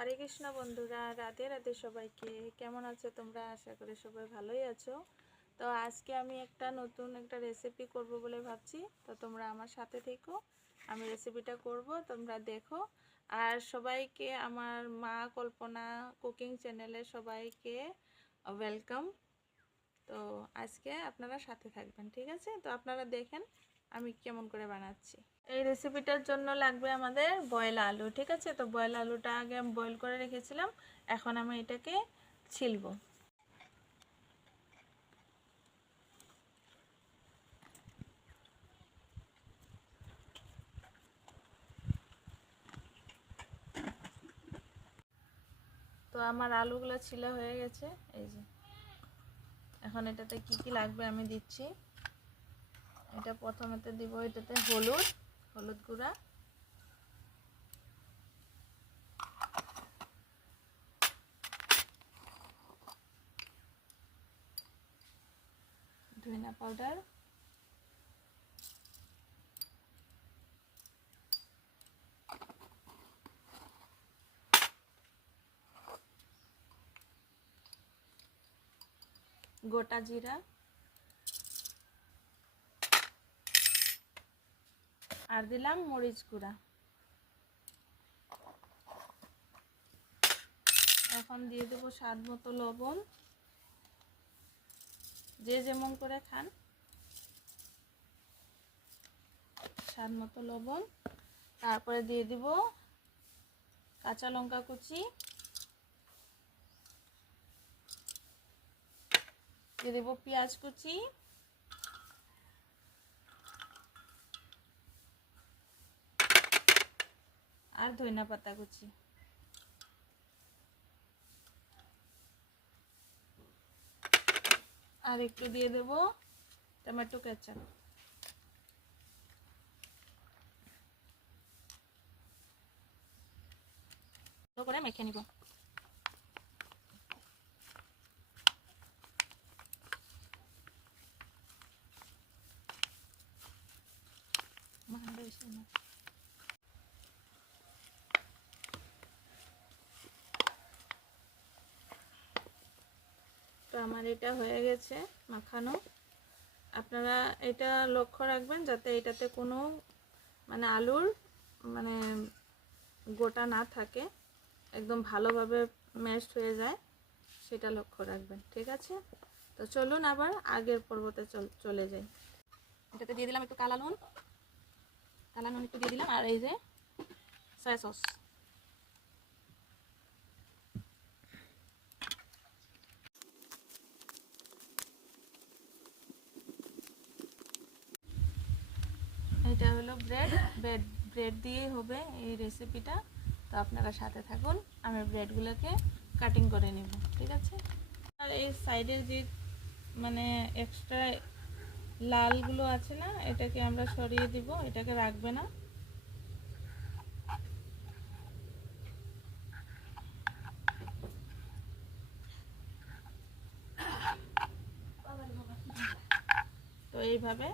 হরে কৃষ্ণ বন্ধুরা, রাধে রাধে সবাইকে। কেমন আছো তোমরা? আশা করি সবাই ভালোই আছো। তো আজকে আমি নতুন একটা রেসিপি করব বলে ভাবছি। তো তোমরা আমার সাথে থেকো, আমি রেসিপিটা করব, তোমরা দেখো। আর সবাইকে আমার মা কল্পনা কুকিং চ্যানেলে সবাইকে ওয়েলকাম। তো আজকে আপনারা সাথে থাকবেন, ঠিক আছে? তো আপনারা দেখেন আমি কেমন করে বানাচ্ছি। এই রেসিপিটার জন্য লাগবে আমাদের বয়েল আলু, ঠিক আছে? তো বয়েল আলুটা আগে আমি বয়েল করে রেখেছিলাম, এখন আমি এটাকে ছিলবো। তো আমার আলুগুলো ছিলা হয়ে গেছে, এই যে। এখন এটাতে কি কি লাগবে আমি দিচ্ছি। এটা প্রথমেতে দিব এটাতে হলুদ গুঁড়া, ধনিয়া পাউডার, গোটা জিরা, আর দিলাম মরিচ গুঁড়া। এখন দিয়ে দেবো স্বাদ মতো লবণ, যে যেমন করে খান স্বাদ মতো লবণ। তারপরে দিয়ে দিব কাঁচা লঙ্কা কুচি, দিয়ে দেবো পেঁয়াজ কুচি, আর ধনিয়া পাতা কুচি। আর একটু দিয়ে দেব টমেটো কেচাপ। ভালো করে মেখে নিব। তো আমার এটা হয়ে গেছে মাখানো। আপনারা এটা লক্ষ্য রাখবেন যাতে এটাতে কোনো আলুর মানে গোটা না থাকে, একদম ভালোভাবে ম্যাশড হয়ে যায়, সেটা লক্ষ্য রাখবেন, ঠিক আছে? তো চলুন আবার আগের পর্বতে চলে যাই। এটাতে দিয়ে দিলাম একটু কালা নুন একটু দিয়ে দিলাম, আর এই যে সয়া সস। এটা হলো ব্রেড দিয়েই হবে এই রেসিপিটা। তো আপনারা সাথে থাকুন, আমি ব্রেডগুলোকে কাটিং করে নিব, ঠিক আছে? আর এই সাইডের যে এক্সট্রা লালগুলো আছে না, এটাকে আমরা সরিয়ে দিব, এটাকে রাখবে না। তো এইভাবে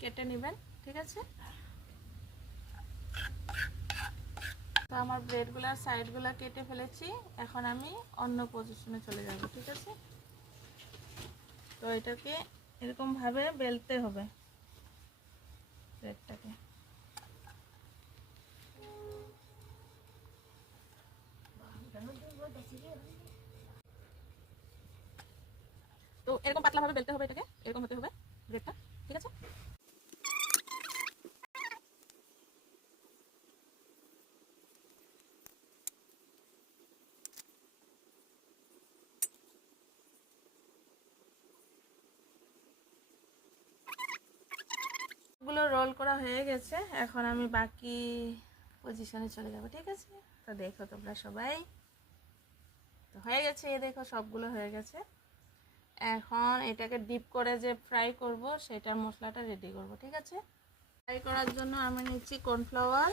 কেটে নেবেন, ঠিক আছে? তো আমার ব্রেডগুলোর সাইডগুলো কেটে ফেলেছি, এখন আমি অন্য পজিশনে চলে যাব, ঠিক আছে? তো এটাকে এরকমভাবে বেলতে হবে ব্রেডটাকে। তো এরকম পাতলাভাবে বেলতে হবে, এটাকে এরকম হতে হবে ব্রেডটা, ঠিক আছে? গুলো রোল করা হয়ে গেছে, এখন আমি বাকি পজিশনে চলে যাব, ঠিক আছে? তো দেখো তোমরা সবাই, তো হয়ে গেছে, এই দেখো সবগুলো হয়ে গেছে। এখন এটাকে ডিপ করে যে ফ্রাই করব সেটার মশলাটা রেডি করব, ঠিক আছে? ফ্রাই করার জন্য আমি নিচ্ছি কর্নফ্লাওয়ার,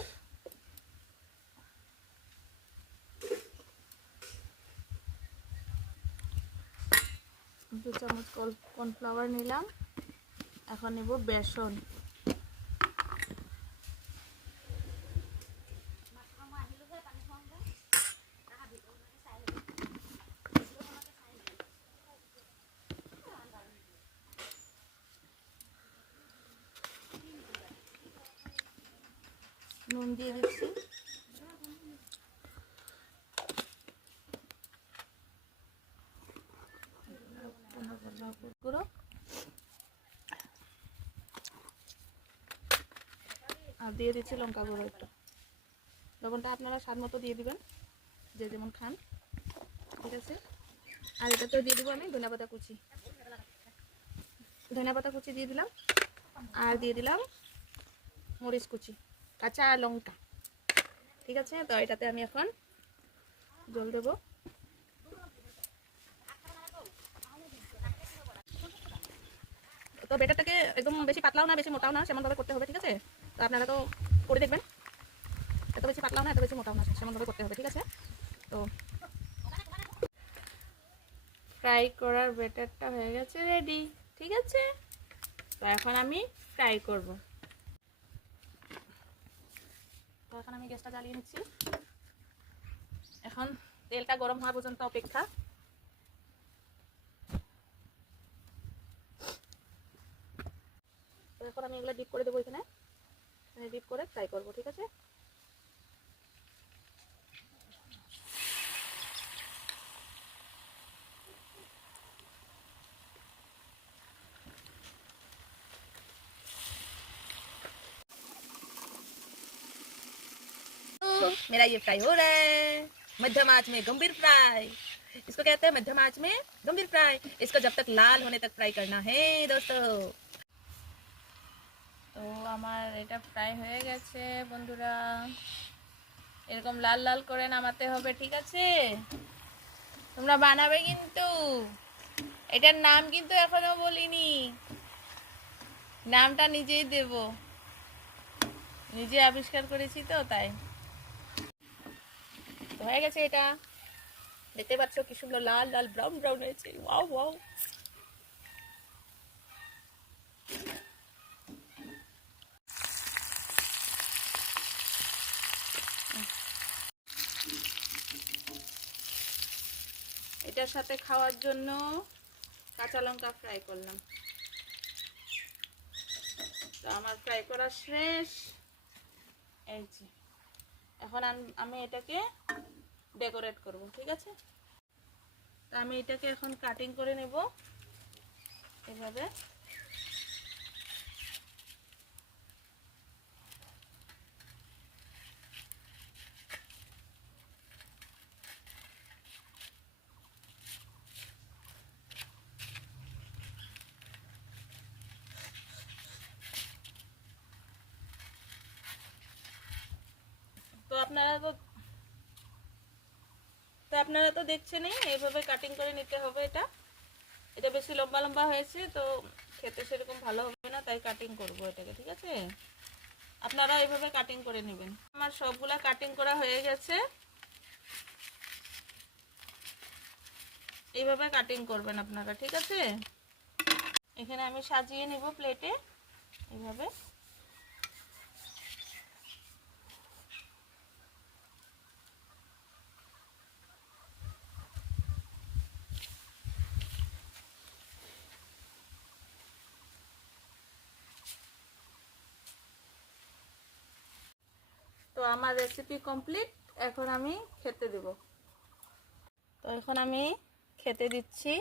2 চামচ কর্নফ্লাওয়ার নিলাম। এখন নেব বেসন, নুন দিয়ে দিচ্ছি। গুঁড়ো আর দিয়ে দিচ্ছি লঙ্কা গুঁড়ো একটু। লবণটা আপনারা স্বাদ মতো দিয়ে দিবেন, যে যেমন খান, ঠিক আছে। আর এটাতে দিয়ে দেবো আমি ধনেপাতা কুচি, ধনেপাতা কুচি দিয়ে দিলাম। আর দিয়ে দিলাম মরিচ কুচি, কাঁচা লঙ্কা, ঠিক আছে। তো এটাতে আমি এখন জল দেবো। তো বেটারটাকে একদম বেশি পাতলাও না বেশি মোটাও না, সেমনভাবে করতে হবে, ঠিক আছে। তো আপনারা তো করে দেখবেন, এত বেশি পাতলাও না এত বেশি মোটাও না, সেমনভাবে করতে হবে, ঠিক আছে। তো ফ্রাই করার বেটারটা হয়ে গেছে রেডি, ঠিক আছে। তো এখন আমি ফ্রাই করব। তো এখন আমি গ্যাসটা জ্বালিয়ে নিচ্ছি। এখন তেলটা গরম হওয়া পর্যন্ত অপেক্ষা। তো এখন আমি এগুলো ডিপ করে দেবো এখানে, ডিপ করে ফ্রাই করব, ঠিক আছে। मेरा ये फ्राई हो रहा है मध्यम आंच में, गंभीर फ्राई इसको कहते हैं, मध्यम आंच में गंभीर फ्राई। इसको जब तक लाल होने तक फ्राई करना है दोस्तों। তো আমার এটা ফ্রাই হয়ে গেছে বন্ধুরা, এরকম লাল লাল করে নামাতে হবে, ঠিক আছে। তোমরা বানাবে কিন্তু, এটার নাম কিন্তু এখনো বলিনি, নামটা নিজেই দেব, নিজে আবিষ্কার করেছি তো তাই। তো হয়ে গেছে এটা, দেখতে পাচ্ছ কি সুন্দর লাল লাল ব্রাউন ব্রাউন হয়েছে, ওয়াও ওয়াও। এটার সাথে খাওয়ার জন্য কাঁচা লঙ্কা ফ্রাই করলাম। তো আমার ফ্রাই করা শেষ, এই যে এখন আমি এটাকে ডেকোরেট করব, ঠিক আছে। তো আমি এটাকে এখন কাটিং করে নেব এভাবে। তো আপনারা তো দেখছেনই, এইভাবে কাটিং করে নিতে হবে। এটা বেশি লম্বা লম্বা হয়েছে, তো খেতে সেরকম ভালো হবে না, তাই কাটিং করব এটাকে, ঠিক আছে। আপনারা এইভাবে কাটিং করে নেবেন। আমার সবগুলা কাটিং করা হয়ে গেছে, এইভাবে কাটিং করবেন আপনারা, ঠিক আছে। এখানে আমি সাজিয়ে নেব প্লেটে এইভাবে। তো আমার রেসিপি কমপ্লিট, এখন আমি খেতে দেব। তো এখন আমি খেতে দিচ্ছি।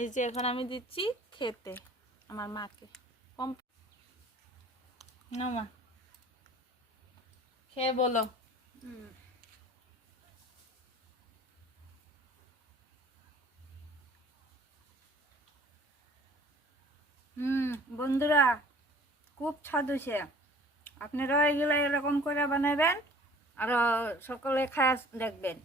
এই যে এখন আমি দিচ্ছি খেতে আমার মাকে। না মা, খেয়ে বলো। বন্ধুরা, খুব স্বাদ হয়েছে। আপনারা এগুলো এরকম করে বানাবেন আর সকলে খায় দেখবেন।